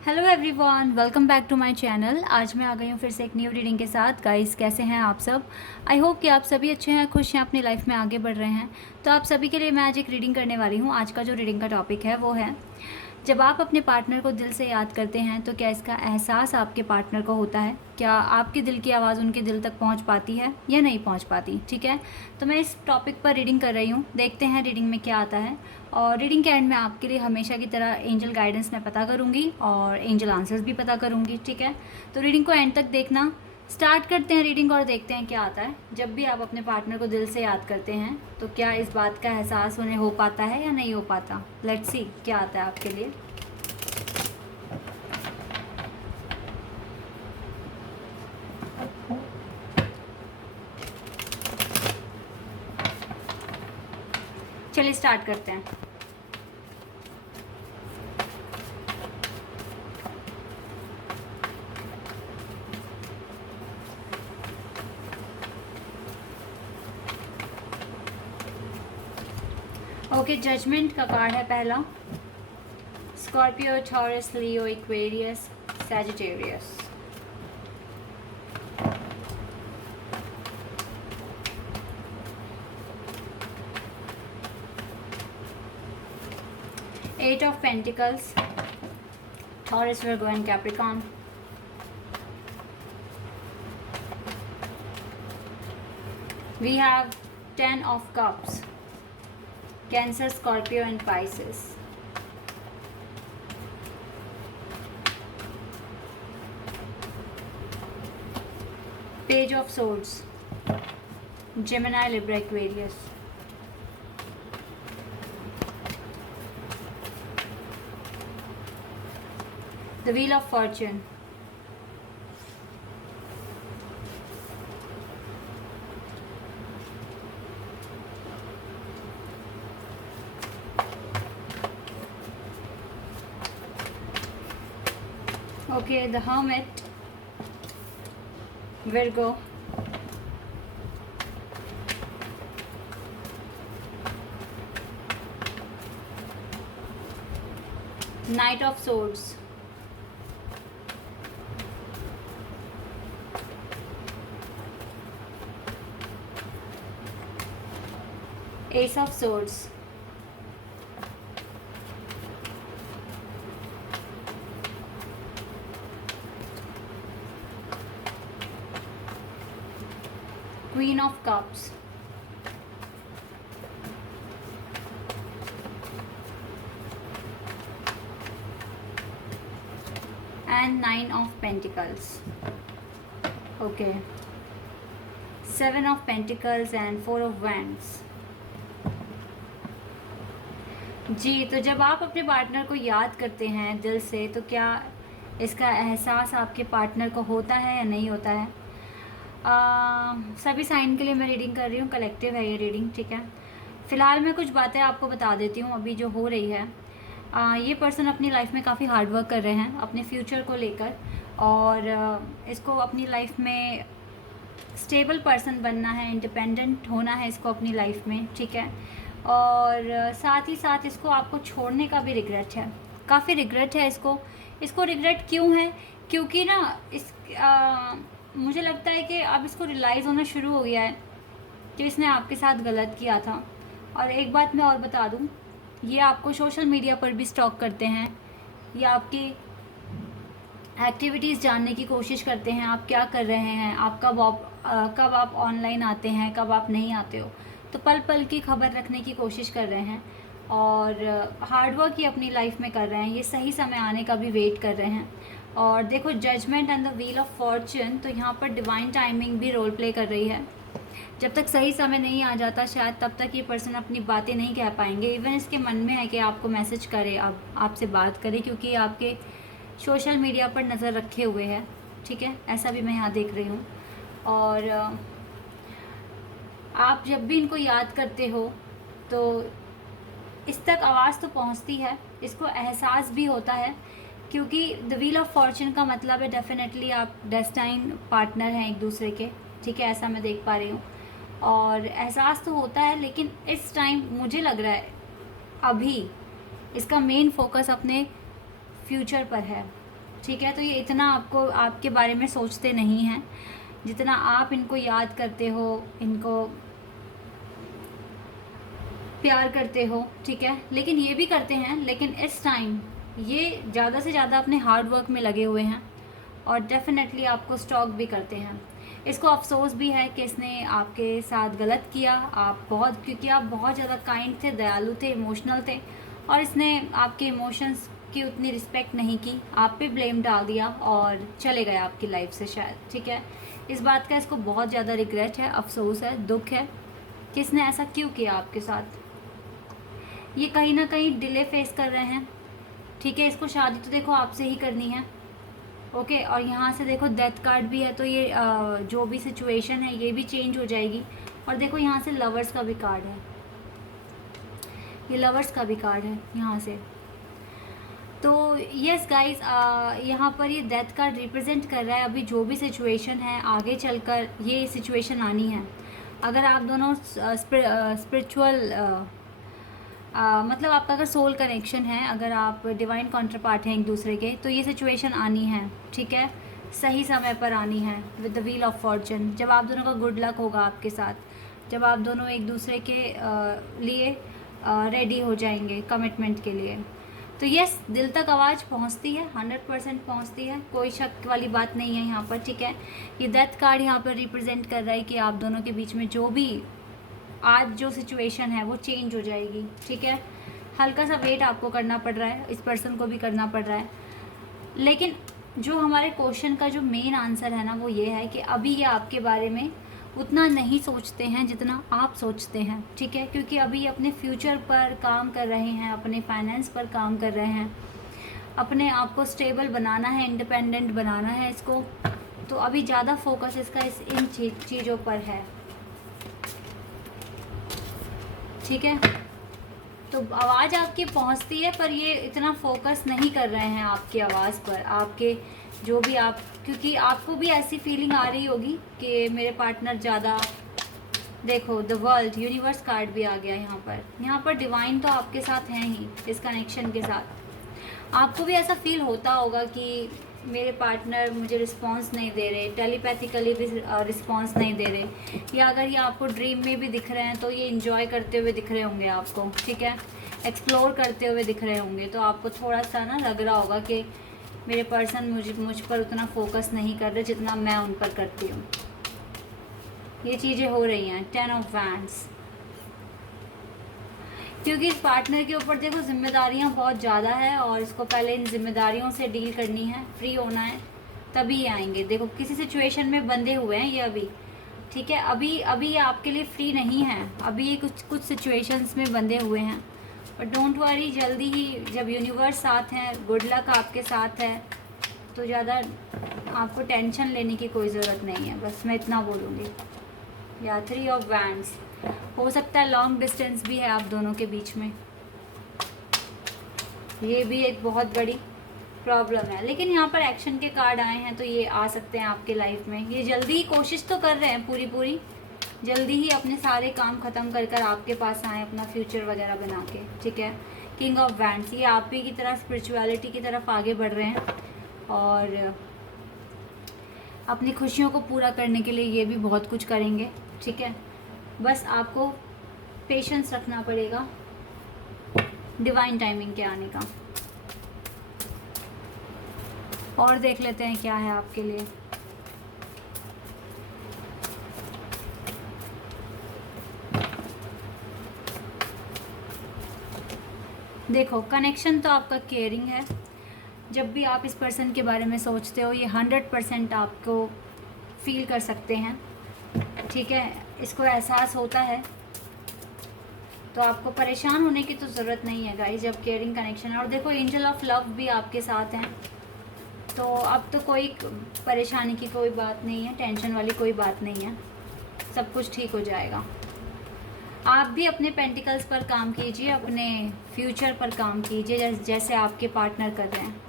Hello everyone, welcome back to my channel. आज मैं आ गई हूँ फिर से एक न्यू रीडिंग के साथ। गाइस, कैसे हैं आप सब? आई होप कि आप सभी अच्छे हैं, खुश हैं, अपनी लाइफ में आगे बढ़ रहे हैं। तो आप सभी के लिए मैं आज एक रीडिंग करने वाली हूँ। आज का जो रीडिंग का टॉपिक है वो है, जब आप अपने पार्टनर को दिल से याद करते हैं तो क्या इसका एहसास आपके पार्टनर को होता है? क्या आपके दिल की आवाज़ उनके दिल तक पहुंच पाती है या नहीं पहुंच पाती? ठीक है, तो मैं इस टॉपिक पर रीडिंग कर रही हूँ। देखते हैं रीडिंग में क्या आता है। और रीडिंग के एंड में आपके लिए हमेशा की तरह एंजल गाइडेंस मैं पता करूँगी और एंजल आंसर्स भी पता करूँगी। ठीक है, तो रीडिंग को एंड तक देखना। स्टार्ट करते हैं रीडिंग और देखते हैं क्या आता है। जब भी आप अपने पार्टनर को दिल से याद करते हैं तो क्या इस बात का एहसास उन्हें हो पाता है या नहीं हो पाता? लेट्स सी क्या आता है आपके लिए। चलिए स्टार्ट करते हैं। ओके, जजमेंट का कार्ड है पहला। Scorpio, Taurus, Leo, Aquarius, Sagittarius. Eight of pentacles, Taurus, Virgo and Capricorn. We have 10 of cups, Cancer, Scorpio and Pisces. Page of Swords, Gemini, Libra, Aquarius. The Wheel of Fortune. Okay, the Hermit, Virgo, Knight of Swords, Ace of Swords, Queen of Cups, and Nine of Pentacles. Okay, Seven of Pentacles and Four of Wands. जी, तो जब आप अपने partner को याद करते हैं दिल से तो क्या इसका एहसास आपके पार्टनर को होता है या नहीं होता है? सभी साइन के लिए मैं रीडिंग कर रही हूँ, कलेक्टिव है ये रीडिंग। ठीक है, फ़िलहाल मैं कुछ बातें आपको बता देती हूँ अभी जो हो रही है। ये पर्सन अपनी लाइफ में काफ़ी हार्ड वर्क कर रहे हैं अपने फ्यूचर को लेकर, और इसको अपनी लाइफ में स्टेबल पर्सन बनना है, इंडिपेंडेंट होना है इसको अपनी लाइफ में। ठीक है, और साथ ही साथ इसको आपको छोड़ने का भी रिग्रेट है, काफ़ी रिग्रेट है इसको। इसको रिग्रेट क्यों है? क्योंकि ना मुझे लगता है कि अब इसको रियलाइज़ होना शुरू हो गया है कि इसने आपके साथ गलत किया था। और एक बात मैं और बता दूं, ये आपको सोशल मीडिया पर भी स्टॉक करते हैं, ये आपकी एक्टिविटीज़ जानने की कोशिश करते हैं, आप क्या कर रहे हैं, आप कब आप ऑनलाइन आते हैं, कब आप नहीं आते हो। तो पल पल की खबर रखने की कोशिश कर रहे हैं और हार्डवर्क ही अपनी लाइफ में कर रहे हैं। ये सही समय आने का भी वेट कर रहे हैं। और देखो, judgement and the wheel of fortune, तो यहाँ पर डिवाइन टाइमिंग भी रोल प्ले कर रही है। जब तक सही समय नहीं आ जाता शायद तब तक ये पर्सन अपनी बातें नहीं कह पाएंगे। इवन इसके मन में है कि आपको मैसेज करे, आपसे बात करे, क्योंकि आपके सोशल मीडिया पर नज़र रखे हुए है। ठीक है, ऐसा भी मैं यहाँ देख रही हूँ। और आप जब भी इनको याद करते हो तो इस तक आवाज़ तो पहुँचती है, इसको एहसास भी होता है, क्योंकि द व्हील ऑफ फॉर्चून का मतलब है डेफिनेटली आप डेस्टाइन पार्टनर हैं एक दूसरे के। ठीक है, ऐसा मैं देख पा रही हूँ और एहसास तो होता है, लेकिन इस टाइम मुझे लग रहा है अभी इसका मेन फोकस अपने फ्यूचर पर है। ठीक है। तो ये इतना आपको आपके बारे में सोचते नहीं हैं जितना आप इनको याद करते हो, इनको प्यार करते हो, ठीक है। लेकिन ये भी करते हैं, लेकिन इस टाइम ये ज़्यादा से ज़्यादा अपने हार्ड वर्क में लगे हुए हैं और डेफिनेटली आपको स्टॉक भी करते हैं। इसको अफसोस भी है कि इसने आपके साथ गलत किया, आप बहुत, क्योंकि आप बहुत ज़्यादा काइंड थे, दयालु थे, इमोशनल थे, और इसने आपके इमोशंस की उतनी रिस्पेक्ट नहीं की, आप पे ब्लेम डाल दिया और चले गए आपकी लाइफ से शायद, ठीक है। इस बात का इसको बहुत ज़्यादा रिग्रेट है, अफसोस है, दुख है कि इसने ऐसा क्यों किया आपके साथ। ये कहीं ना कहीं डिले फेस कर रहे हैं, ठीक है। इसको शादी तो देखो आपसे ही करनी है, ओके। और यहाँ से देखो डेथ कार्ड भी है, तो ये जो भी सिचुएशन है ये भी चेंज हो जाएगी। और देखो यहाँ से लवर्स का भी कार्ड है, ये लवर्स का भी कार्ड है यहाँ से। तो यस गाइस, यहाँ पर ये डेथ कार्ड रिप्रेजेंट कर रहा है अभी जो भी सिचुएशन है, आगे चलकर ये सिचुएशन आनी है। अगर आप दोनों स्पिरिचुअल मतलब आपका अगर सोल कनेक्शन है, अगर आप डिवाइन कॉन्ट्रपार्ट हैं एक दूसरे के, तो ये सिचुएशन आनी है, ठीक है। सही समय पर आनी है with the wheel of Fortune, जब आप दोनों का गुड लक होगा आपके साथ, जब आप दोनों एक दूसरे के लिए रेडी हो जाएंगे कमिटमेंट के लिए। तो यस, दिल तक आवाज़ पहुंचती है, 100% पहुंचती है, कोई शक वाली बात नहीं है यहाँ पर, ठीक है। ये डेथ कार्ड यहाँ पर रिप्रेजेंट कर रहा है कि आप दोनों के बीच में जो भी आज जो सिचुएशन है वो चेंज हो जाएगी, ठीक है। हल्का सा वेट आपको करना पड़ रहा है, इस पर्सन को भी करना पड़ रहा है, लेकिन जो हमारे क्वेश्चन का जो मेन आंसर है ना वो ये है कि अभी ये आपके बारे में उतना नहीं सोचते हैं जितना आप सोचते हैं, ठीक है। क्योंकि अभी अपने फ्यूचर पर काम कर रहे हैं, अपने फाइनेंस पर काम कर रहे हैं, अपने आप को स्टेबल बनाना है, इंडिपेंडेंट बनाना है इसको। तो अभी ज़्यादा फोकस इसका इन चीज़ों पर है, ठीक है। तो आवाज़ आपकी पहुंचती है, पर ये इतना फोकस नहीं कर रहे हैं आपकी आवाज़ पर, आपके जो भी आप, क्योंकि आपको भी ऐसी फीलिंग आ रही होगी कि मेरे पार्टनर ज़्यादा, देखो द वर्ल्ड, यूनिवर्स कार्ड भी आ गया यहाँ पर डिवाइन तो आपके साथ हैं ही इस कनेक्शन के साथ। आपको भी ऐसा फील होता होगा कि मेरे पार्टनर मुझे रिस्पांस नहीं दे रहे, टेलीपैथिकली भी रिस्पांस नहीं दे रहे, या अगर ये आपको ड्रीम में भी दिख रहे हैं तो ये इंजॉय करते हुए दिख रहे होंगे आपको, ठीक है, एक्सप्लोर करते हुए दिख रहे होंगे। तो आपको थोड़ा सा ना लग रहा होगा कि मेरे पर्सन मुझ पर उतना फोकस नहीं कर रहे जितना मैं उन पर करती हूँ। ये चीज़ें हो रही हैं। 10 ऑफ वैंड्स, क्योंकि इस पार्टनर के ऊपर देखो जिम्मेदारियां बहुत ज़्यादा है और इसको पहले इन जिम्मेदारियों से डील करनी है, फ्री होना है, तभी ये आएंगे। देखो किसी सिचुएशन में बंधे हुए हैं ये अभी, ठीक है। अभी ये आपके लिए फ्री नहीं है, अभी ये कुछ सिचुएशंस में बंधे हुए हैं, पर डोंट वरी, जल्दी ही जब यूनिवर्स साथ है, गुड लक आपके साथ है, तो ज़्यादा आपको टेंशन लेने की कोई ज़रूरत नहीं है, बस मैं इतना बोलूँगी। या 3 ऑफ वैंड्स, हो सकता है लॉन्ग डिस्टेंस भी है आप दोनों के बीच में, ये भी एक बहुत बड़ी प्रॉब्लम है। लेकिन यहाँ पर एक्शन के कार्ड आए हैं तो ये आ सकते हैं आपके लाइफ में। ये जल्दी ही कोशिश तो कर रहे हैं पूरी जल्दी ही अपने सारे काम ख़त्म कर आपके पास आए, अपना फ्यूचर वगैरह बना के, ठीक है। किंग ऑफ वैंड्स, ये आप ही की तरह स्पिरिचुअलिटी की तरफ आगे बढ़ रहे हैं और अपनी खुशियों को पूरा करने के लिए ये भी बहुत कुछ करेंगे, ठीक है। बस आपको पेशेंस रखना पड़ेगा डिवाइन टाइमिंग के आने का। और देख लेते हैं क्या है आपके लिए। देखो कनेक्शन तो आपका केयरिंग है, जब भी आप इस पर्सन के बारे में सोचते हो ये 100% आपको फील कर सकते हैं, ठीक है। इसको एहसास होता है, तो आपको परेशान होने की तो ज़रूरत नहीं है गाइस जब केयरिंग कनेक्शन है। और देखो एंजल ऑफ लव भी आपके साथ हैं, तो अब तो कोई परेशानी की कोई बात नहीं है, टेंशन वाली कोई बात नहीं है, सब कुछ ठीक हो जाएगा। आप भी अपने पेंटिकल्स पर काम कीजिए, अपने फ्यूचर पर काम कीजिए जैसे आपके पार्टनर कर रहे हैं,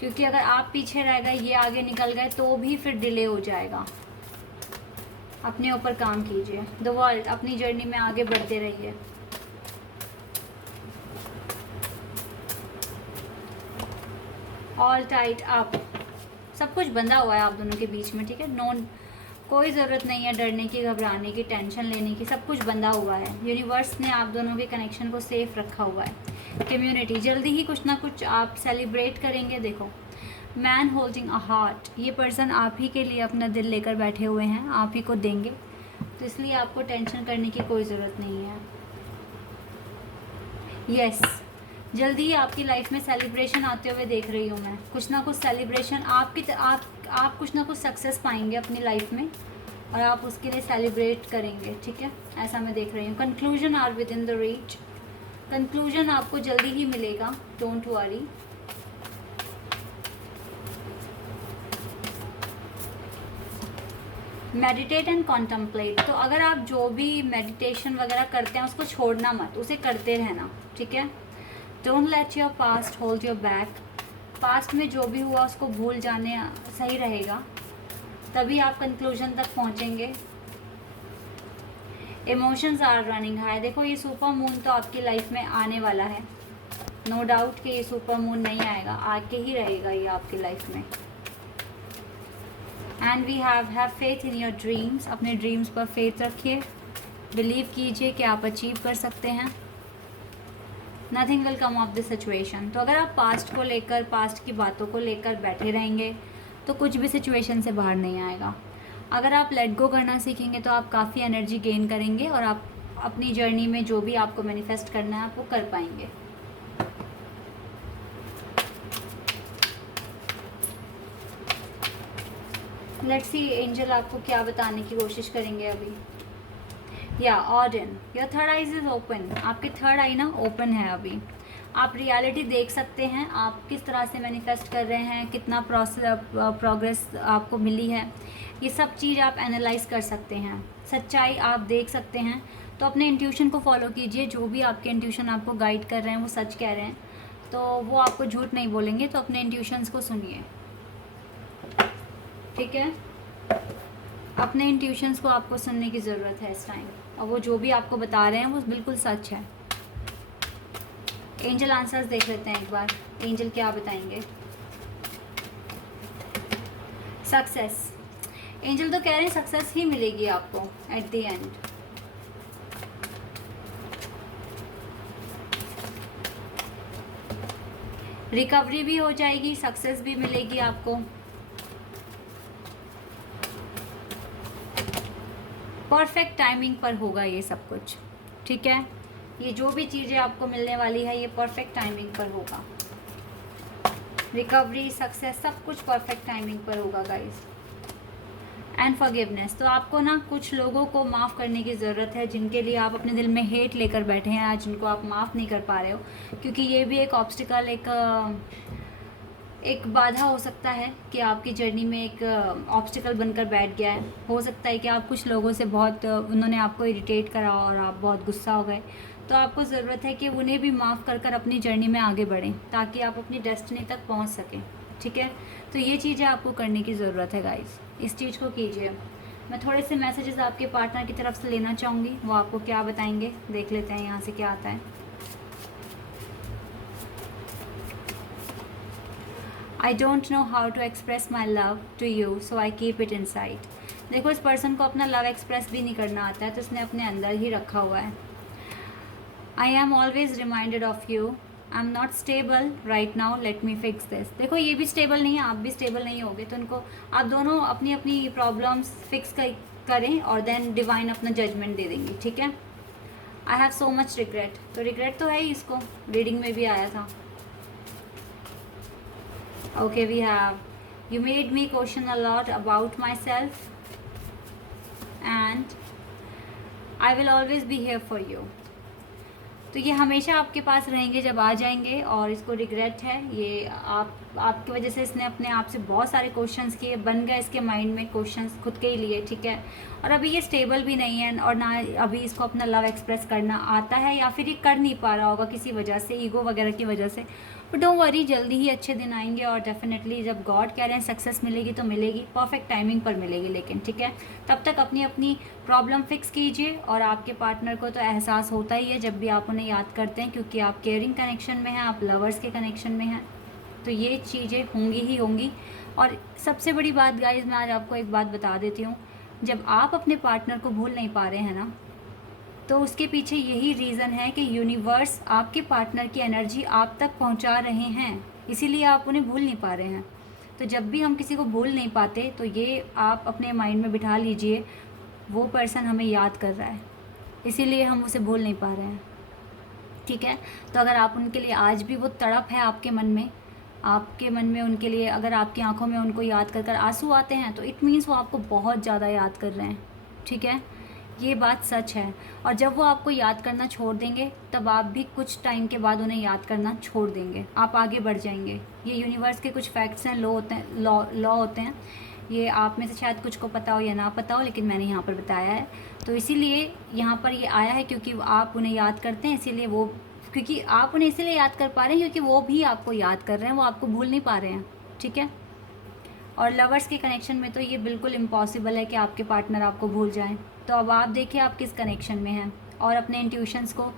क्योंकि अगर आप पीछे रह गए, ये आगे निकल गए तो भी फिर डिले हो जाएगा। अपने ऊपर काम कीजिए, द वर्ल्ड, अपनी जर्नी में आगे बढ़ते रहिए। ऑल टाइट अप, सब कुछ बंधा हुआ है आप दोनों के बीच में, ठीक है। कोई ज़रूरत नहीं है डरने की, घबराने की, टेंशन लेने की, सब कुछ बंधा हुआ है। यूनिवर्स ने आप दोनों के कनेक्शन को सेफ रखा हुआ है। कम्युनिटी, जल्दी ही कुछ ना कुछ आप सेलिब्रेट करेंगे। देखो, मैन होल्डिंग अ हार्ट, ये पर्सन आप ही के लिए अपना दिल लेकर बैठे हुए हैं, आप ही को देंगे, तो इसलिए आपको टेंशन करने की कोई ज़रूरत नहीं है। यस, जल्दी ही आपकी लाइफ में सेलिब्रेशन आते हुए देख रही हूँ मैं। कुछ ना कुछ सेलिब्रेशन आप कुछ ना कुछ सक्सेस पाएंगे अपनी लाइफ में और आप उसके लिए सेलिब्रेट करेंगे, ठीक है, ऐसा मैं देख रही हूँ। Conclusion are within the reach, conclusion आपको जल्दी ही मिलेगा, don't worry. Meditate and contemplate, तो अगर आप जो भी मेडिटेशन वगैरह करते हैं उसको छोड़ना मत, उसे करते रहना, ठीक है। Don't let your past hold your back, past में जो भी हुआ उसको भूल जाने सही रहेगा, तभी आप कंक्लूजन तक पहुंचेंगे। इमोशंस आर रनिंग हाई, देखो ये सुपर मून तो आपकी लाइफ में आने वाला है, नो डाउट कि ये सुपर मून नहीं आएगा, आके ही रहेगा ये आपकी लाइफ में। And we have faith in your dreams, अपने ड्रीम्स पर फेथ रखिए, बिलीव कीजिए कि आप अचीव कर सकते हैं। Nothing will come of this situation, तो अगर आप पास्ट को लेकर, पास्ट की बातों को लेकर बैठे रहेंगे तो कुछ भी सिचुएशन से बाहर नहीं आएगा। अगर आप लेट गो करना सीखेंगे तो आप काफ़ी एनर्जी गेन करेंगे और आप अपनी जर्नी में जो भी आपको मैनिफेस्ट करना है आप वो कर पाएंगे। लेट्स सी एंजल आपको क्या बताने की कोशिश करेंगे अभी। या ऑर्डन, your third eyes is open, आपके थर्ड आई ना ओपन है अभी। आप रियलिटी देख सकते हैं, आप किस तरह से मैनिफेस्ट कर रहे हैं, कितना प्रोग्रेस आपको मिली है, ये सब चीज़ आप एनालाइज कर सकते हैं, सच्चाई आप देख सकते हैं। तो अपने इंट्यूशन को फॉलो कीजिए, जो भी आपके इंट्यूशन आपको गाइड कर रहे हैं वो सच कह रहे हैं, तो वो आपको झूठ नहीं बोलेंगे, तो अपने इंट्यूशंस को सुनिए, ठीक है। अपने इंट्यूशंस को आपको सुनने की ज़रूरत है इस टाइम, और वो जो भी आपको बता रहे हैं वो बिल्कुल सच है। एंजल आंसर्स देख लेते हैं एक बार, एंजल क्या बताएंगे। सक्सेस, एंजल तो कह रहे हैं सक्सेस ही मिलेगी आपको एट द एंड। रिकवरी भी हो जाएगी, सक्सेस भी मिलेगी आपको। परफेक्ट टाइमिंग पर होगा ये सब कुछ, ठीक है। ये जो भी चीज़ें आपको मिलने वाली है ये परफेक्ट टाइमिंग पर होगा। रिकवरी, सक्सेस, सब कुछ परफेक्ट टाइमिंग पर होगा गाइस। एंड फॉरगिवनेस, तो आपको ना कुछ लोगों को माफ़ करने की ज़रूरत है जिनके लिए आप अपने दिल में हेट लेकर बैठे हैं आज, जिनको आप माफ़ नहीं कर पा रहे हो, क्योंकि ये भी एक ऑब्स्टिकल, एक बाधा हो सकता है कि आपकी जर्नी में एक ऑब्स्टिकल बनकर बैठ गया है। हो सकता है कि आप कुछ लोगों से बहुत उन्होंने आपको इरिटेट करा और आप बहुत गुस्सा हो गए, तो आपको ज़रूरत है कि उन्हें भी माफ़ कर अपनी जर्नी में आगे बढ़ें ताकि आप अपनी डेस्टिनी तक पहुंच सकें, ठीक है। तो ये चीज़ें आपको करने की ज़रूरत है गाइस, इस चीज़ को कीजिए। मैं थोड़े से मैसेजेस आपके पार्टनर की तरफ से लेना चाहूँगी, वो आपको क्या बताएंगे, देख लेते हैं यहाँ से क्या आता है। I don't know how to express my love to you, so I keep it inside. देखो, इस पर्सन को अपना लव एक्सप्रेस भी नहीं करना आता है, तो इसने अपने अंदर ही रखा हुआ है। I am always reminded of you. I'm not stable right now. Let me fix this. देखो, ये भी स्टेबल नहीं है, आप भी स्टेबल नहीं होगे, तो इनको आप दोनों अपनी अपनी प्रॉब्लम्स फिक्स करें और देन डिवाइन अपना जजमेंट दे देंगे, ठीक है। I have so much regret, तो रिग्रेट तो है ही, इसको रीडिंग में भी आया था। Okay, we have, you made me question a lot about myself and I will always be here for you. तो ये हमेशा आपके पास रहेंगे जब आ जाएंगे, और इसको रिग्रेट है, ये आपकी वजह से इसने अपने आप से बहुत सारे क्वेश्चंस किए, बन गए इसके माइंड में क्वेश्चंस खुद के ही लिए, ठीक है। और अभी ये स्टेबल भी नहीं है और ना अभी इसको अपना लव एक्सप्रेस करना आता है, या फिर ये कर नहीं पा रहा होगा किसी वजह से, ईगो वगैरह की वजह से। बट डोंट वरी, जल्दी ही अच्छे दिन आएंगे और डेफिनेटली जब गॉड कह रहे हैं सक्सेस मिलेगी तो मिलेगी, परफेक्ट टाइमिंग पर मिलेगी लेकिन, ठीक है। तब तक अपनी अपनी प्रॉब्लम फिक्स कीजिए, और आपके पार्टनर को तो एहसास होता ही है जब भी आप उन्हें याद करते हैं, क्योंकि आप केयरिंग कनेक्शन में हैं, आप लवर्स के कनेक्शन में हैं। तो ये चीज़ें होंगी ही होंगी। और सबसे बड़ी बात गाइस, मैं आज आपको एक बात बता देती हूँ, जब आप अपने पार्टनर को भूल नहीं पा रहे हैं ना, तो उसके पीछे यही रीज़न है कि यूनिवर्स आपके पार्टनर की एनर्जी आप तक पहुंचा रहे हैं, इसीलिए आप उन्हें भूल नहीं पा रहे हैं। तो जब भी हम किसी को भूल नहीं पाते तो ये आप अपने माइंड में बिठा लीजिए, वो पर्सन हमें याद कर रहा है, इसीलिए हम उसे भूल नहीं पा रहे हैं। ठीक है, तो अगर आप उनके लिए आज भी वो तड़प है आपके मन में उनके लिए, अगर आपकी आंखों में उनको याद कर कर आंसू आते हैं, तो इट मीन्स वो आपको बहुत ज़्यादा याद कर रहे हैं। ठीक है, ये बात सच है। और जब वो आपको याद करना छोड़ देंगे, तब आप भी कुछ टाइम के बाद उन्हें याद करना छोड़ देंगे, आप आगे बढ़ जाएंगे। ये यूनिवर्स के कुछ फैक्ट्स हैं, लॉ होते हैं। ये आप में से शायद कुछ को पता हो या ना पता हो, लेकिन मैंने यहाँ पर बताया है। तो इसीलिए यहाँ पर ये आया है, क्योंकि आप उन्हें याद करते हैं, इसीलिए वो, क्योंकि आप उन्हें इसीलिए याद कर पा रहे हैं क्योंकि वो भी आपको याद कर रहे हैं, वो आपको भूल नहीं पा रहे हैं। ठीक है, और लवर्स के कनेक्शन में तो ये बिल्कुल इम्पॉसिबल है कि आपके पार्टनर आपको भूल जाएं। तो अब आप देखिए आप किस कनेक्शन में हैं, और अपने इंट्यूशंस को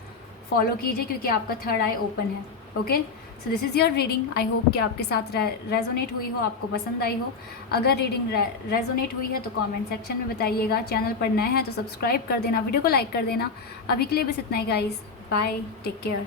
फॉलो कीजिए, क्योंकि आपका थर्ड आई ओपन है। Okay, so this is your reading. I hope कि आपके साथ रेजोनेट हुई हो, आपको पसंद आई हो। अगर रीडिंग रेजोनेट हुई है तो कमेंट सेक्शन में बताइएगा। चैनल पर नए हैं तो सब्सक्राइब कर देना, वीडियो को लाइक कर देना। अभी के लिए बस इतना ही गाइस, बाय, टेक केयर।